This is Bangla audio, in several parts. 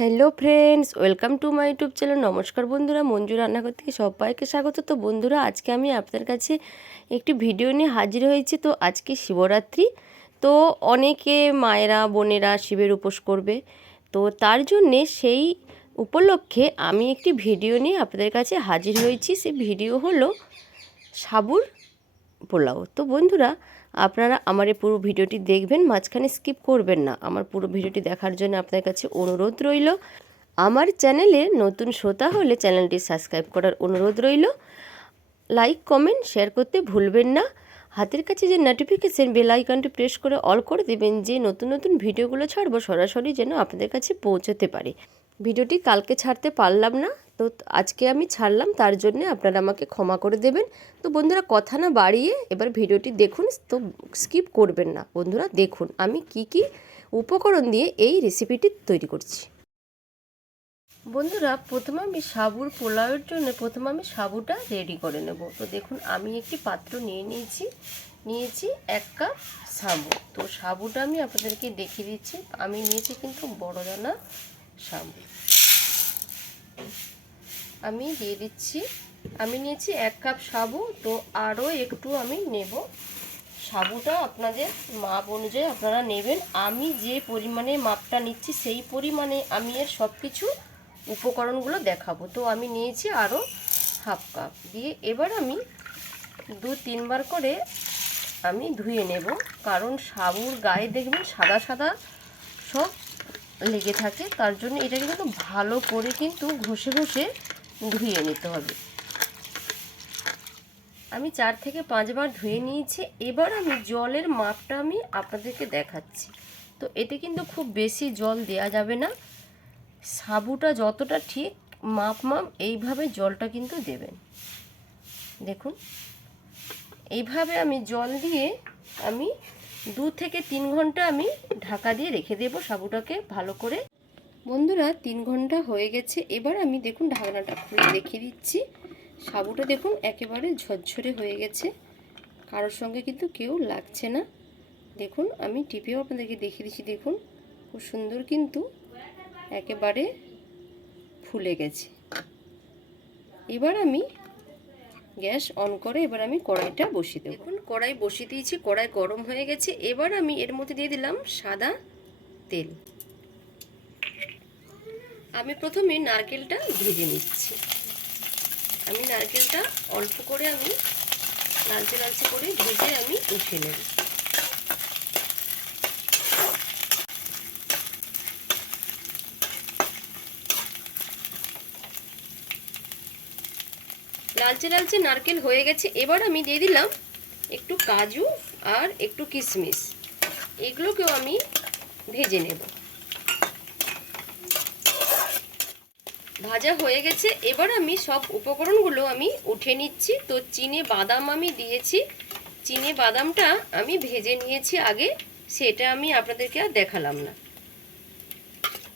Hello friends, welcome to my YouTube channel. নমস্কার বন্ধুরা, মঞ্জু রান্নাঘর থেকে সবাইকে স্বাগত। তো বন্ধুরা, আজকে আমি আপনাদের কাছে একটি ভিডিও নিয়ে হাজির হয়েছি। তো আজকে শিবরাত্রি, তো অনেকে মায়েরা বোনেরা শিবের উপোস করবে। তো তার জন্যে সেই উপলক্ষে আমি একটি ভিডিও নিয়ে আপনাদের কাছে হাজির হয়েছি। সেই ভিডিও হলো সাবুর পোলাও। তো বন্ধুরা, আপনারা আমার এই পুরো ভিডিওটি দেখবেন, মাঝখানে স্কিপ করবেন না। আমার পুরো ভিডিওটি দেখার জন্য আপনার কাছে অনুরোধ রইল। আমার চ্যানেলে নতুন শ্রোতা হলে চ্যানেলটি সাবস্ক্রাইব করার অনুরোধ রইল। লাইক কমেন্ট শেয়ার করতে ভুলবেন না। হাতের কাছে যে নোটিফিকেশন বেল আইকনটি প্রেস করে অল করে দেবেন, যে নতুন নতুন ভিডিওগুলো ছাড়বো সরাসরি যেন আপনাদের কাছে পৌঁছতে পারে। ভিডিওটি কালকে ছাড়তে পারলাম না, তো আজকে আমি ছাড়লাম, তার জন্য আপনারা আমাকে ক্ষমা করে দেবেন। তো বন্ধুরা, কথা না বাড়িয়ে এবার ভিডিওটি দেখুন, তো স্কিপ করবেন না। বন্ধুরা দেখুন আমি কি কি উপকরণ দিয়ে এই রেসিপিটি তৈরি করছি। বন্ধুরা, প্রথমে আমি সাবুর পোলাওয়ের জন্য আমি সাবুটা রেডি করে নেব। তো দেখুন আমি একটি পাত্র নিয়েছি 1 কাপ সাবু। তো সাবুটা আমি আপনাদেরকে দেখিয়ে দিচ্ছি। আমি নিয়েছি কিন্তু বড় দানা সাবু। আমি দিয়ে দিচ্ছি, আমি নিয়েছি 1 কাপ সাবু। তো আরও একটু আমি নেব। সাবুটা আপনাদের মাপ অনুযায়ী আপনারা নেবেন। আমি যে পরিমাণে মাপটা নিচ্ছি সেই পরিমাণে আমি এর সব কিছু উপকরণগুলো দেখাবো। তো আমি নিয়েছি আরও ½ কাপ দিয়ে, এবার আমি 2-3 বার করে আমি ধুয়ে নেব। কারণ সাবুর গায়ে দেখবেন সাদা সাদা সব লেগে থাকে, তার জন্য এটাকে কিন্তু ভালো করে কিন্তু ঘষে ঘষে ধুয়ে নিতে হবে। আমি 4 থেকে 5 বার ধুয়ে নিয়েছি। এবার আমি জলের মাপটা আমি আপনাদেরকে দেখাচ্ছি। তো এতে কিন্তু খুব বেশি জল দেওয়া যাবে না। সাবুটা যতটা ঠিক মাপ এইভাবে জলটা কিন্তু দেবেন। দেখুন এইভাবে আমি জল দিয়ে আমি 2 থেকে 3 ঘন্টা আমি ঢাকা দিয়ে রেখে দেব সাবুটাকে ভালো করে। বন্ধুরা 3 ঘন্টা হয়ে গেছে। এবার আমি দেখুন ঢাকনাটা খুলে দেখিয়ে দিচ্ছি। সাবুটা দেখুন একেবারে ঝরঝরে হয়ে গেছে, কারোর সঙ্গে কিন্তু কেউ লাগছে না। দেখুন আমি টিপেও আপনাদেরকে দেখিয়ে দিচ্ছি। দেখুন খুব সুন্দর কিন্তু একেবারে ফুলে গেছে। এবার আমি গ্যাস অন করে এবার আমি কড়াইটা বসিয়ে দেব। দেখুন কড়াই বসিয়ে দিয়েছি, কড়াই গরম হয়ে গেছে। এবার আমি এর মধ্যে দিয়ে দিলাম সাদা তেল। আমি প্রথমে নারকেলটা ভেজে নিচ্ছি। আমি নারকেলটা অল্প করে আমি লালচে লালচে করে ভেজে আমি উঠিয়ে নেব। লালচে লালচে নারকেল হয়ে গেছে। এবার আমি দিয়ে দিলাম একটু কাজু আর একটু কিশমিশ, এগুলোকেও আমি ভেজে নেব। ভাজা হয়ে গেছে। এবার আমি সব উপকরণগুলো আমি উঠিয়ে নিচ্ছি। তো চিনে বাদাম আমি দিয়েছি, চিনে বাদামটা আমি ভেজে নিয়েছি আগে, সেটা আমি আপনাদেরকে আর দেখালাম না।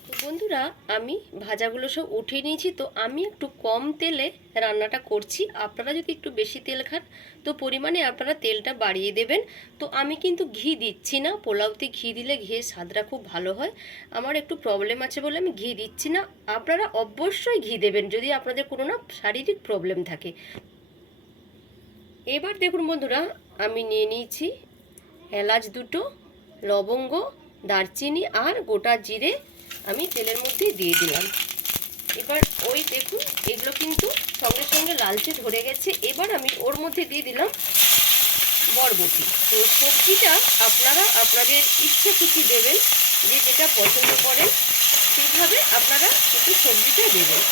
তো বন্ধুরা আমি ভাজাগুলো সব উঠিয়ে নিয়েছি। তো আমি একটু কম তেলে রান্নাটা করছি। আপনারা যদি একটু বেশি তেল খান তো পরিমাণে আপনারা তেলটা বাড়িয়ে দেবেন। তো আমি কিন্তু ঘি দিচ্ছি না। পোলাওতে ঘি দিলে ঘিয়ের স্বাদটা খুব ভালো হয়। আমার একটু প্রবলেম আছে বলে আমি ঘি দিচ্ছি না। আপনারা অবশ্যই ঘি দেবেন যদি আপনাদের কোনো না শারীরিক প্রবলেম থাকে। এবার দেখুন বন্ধুরা আমি নিয়ে নিয়েছি এলাচ 2টো, লবঙ্গ, দারচিনি আর গোটা জিরে আমি তেলের মধ্যে দিয়ে দিলাম। এবার ওই দেখুন এগুলো কিন্তু সঙ্গে সঙ্গে লালচে ধরে গেছে। এবার আমি ওর মধ্যে দিয়ে দিলাম বরবটি। তো সবজিটা আপনারা আপনাদের ইচ্ছে খুশি দেবেন, যে যেটা পছন্দ করেন সেইভাবে আপনারা একটু সবজিটা দেবেন।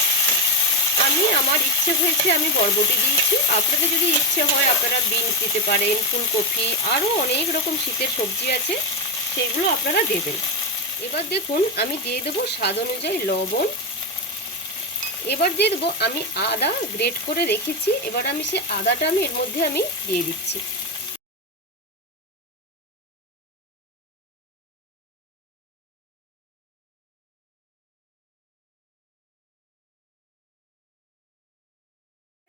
আমি আমার ইচ্ছে হয়েছে আমি বরবটি দিয়েছি। আপনাদের যদি ইচ্ছে হয় আপনারা বিনস দিতে পারেন, ফুলকপি, আরও অনেক রকম শীতের সবজি আছে, সেগুলো আপনারা দেবেন। এবার দেখুন আমি দিয়ে দেবো স্বাদ অনুযায়ী লবণ। এবার দিয়ে দেবো আমি আদা গ্রেট করে রেখেছি। এবার আমি সেই আদাটা আমি এর মধ্যে আমি দিয়ে দিচ্ছি।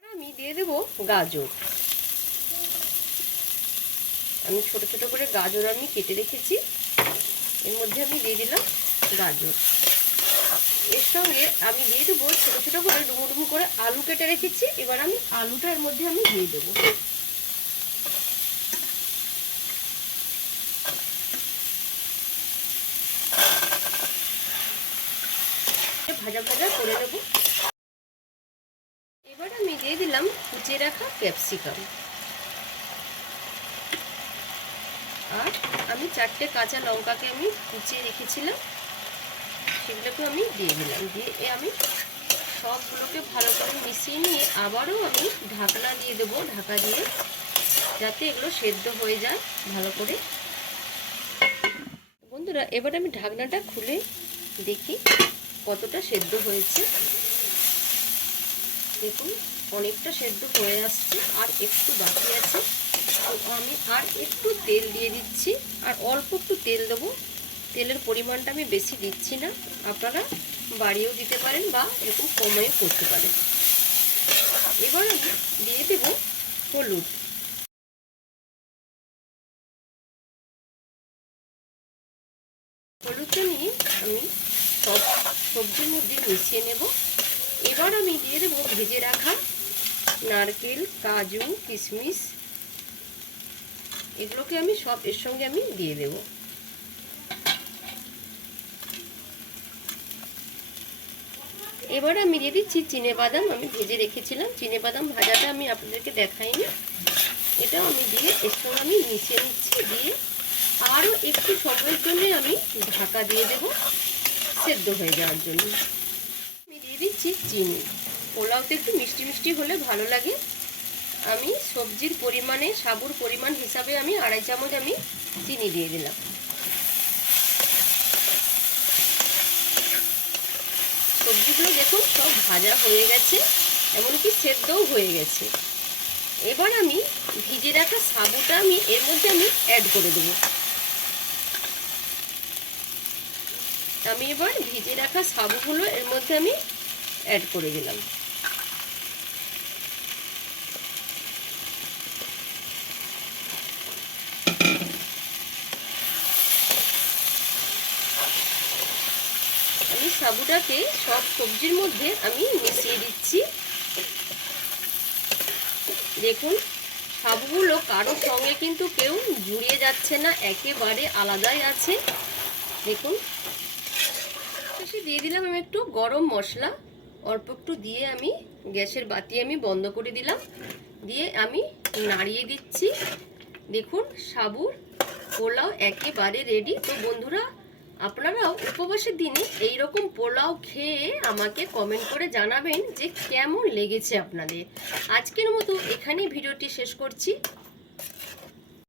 আমি দিয়ে দেবো গাজর। আমি ছোট ছোট করে গাজর আমি কেটে রেখেছি, এর মধ্যে আমি দিয়ে দিলাম গাজর। এর সঙ্গে আমি দিয়ে দেবো ছোটো ছোটো করে ডুমো ডুমো করে আলু কেটে রেখেছি। এবার আমি আলুটা এর মধ্যে আমি দিয়ে দেবো। ভাজা ভাজা করে নেব। এবার আমি দিয়ে দিলাম কুচিয়ে রাখা ক্যাপসিকাম, আর আমি 4টে কাঁচা লঙ্কাকে আমি কুচিয়ে রেখেছিলাম, সেগুলোকে আমি দিয়ে দিলাম। দিয়ে আমি সবগুলোকে ভালো করে মিশিয়ে নিয়ে আবারও আমি ঢাকনা দিয়ে দেবো, ঢাকা দিয়ে, যাতে এগুলো সেদ্ধ হয়ে যায় ভালো করে। বন্ধুরা এবার আমি ঢাকনাটা খুলে দেখি কতটা সেদ্ধ হয়েছে। দেখুন অনেকটা সেদ্ধ হয়ে আসছে, আর একটু বাকি আছে। তো আমি আর একটু তেল দিয়ে দিচ্ছি, আর অল্প একটু তেল দেবো। তেলের পরিমাণটা আমি বেশি দিচ্ছি না, আপনারা বাড়িয়েও দিতে পারেন বা এরকম কমেও করতে পারেন। এবার আমি দিয়ে দেব হলুদ। হলুদটা নিয়ে আমি সব সবজির মধ্যে মিশিয়ে নেব। এবার আমি দিয়ে দেবো ভেজে রাখা নারকেল, কাজু, কিশমিশ, এগুলোকে আমি সব এর সঙ্গে আমি দিয়ে দেব। এবার আমি দিয়ে দিচ্ছি চিনেবাদাম, আমি ভেজে রেখেছিলাম। চিনেবাদাম ভাজাটা আমি আপনাদেরকে দেখাইনি, এটাও আমি দিয়ে এর সঙ্গে আমি মিশিয়ে নিচ্ছি। দিয়ে আরও একটু সময়ের জন্য আমি ঢাকা দিয়ে দেব সেদ্ধ হয়ে যাওয়ার জন্য। আমি দিয়ে দিচ্ছি চিনি। পোলাওতে একটু মিষ্টি মিষ্টি হলে ভালো লাগে। আমি সবজির পরিমাণে, সাবুর পরিমাণ হিসাবে আমি 2.5 চামচ আমি চিনি দিয়ে দিলাম। সবজিগুলো দেখুন সব ভাজা হয়ে গেছে, এমনকি সেদ্ধও হয়ে গেছে। এবার আমি ভিজে রাখা সাবুটা আমি এর মধ্যে আমি অ্যাড করে দেবো। আমি এবার ভিজে রাখা সাবুগুলো এর মধ্যে আমি অ্যাড করে দিলাম। আমি সাবুটাকে সব সবজির মধ্যে আমি মিশিয়ে দিচ্ছি। দেখুন সাবুগুলো কারোর সঙ্গে কিন্তু কেউ জুড়িয়ে যাচ্ছে না, একেবারে আলাদাই আছে। দেখুন শেষে দিয়ে দিলাম আমি একটু গরম মশলা, অল্প একটু দিয়ে আমি গ্যাসের বাতি আমি বন্ধ করে দিলাম। দিয়ে আমি নাড়িয়ে দিচ্ছি। দেখুন সাবুর পোলাও একেবারে রেডি। তো বন্ধুরা আপনারাও উপবাসের দিনে এই রকম পোলাও খেয়ে আমাকে কমেন্ট করে জানাবেন যে কেমন লেগেছে আপনাদের। আজকের মতো এখানেই ভিডিওটি শেষ করছি।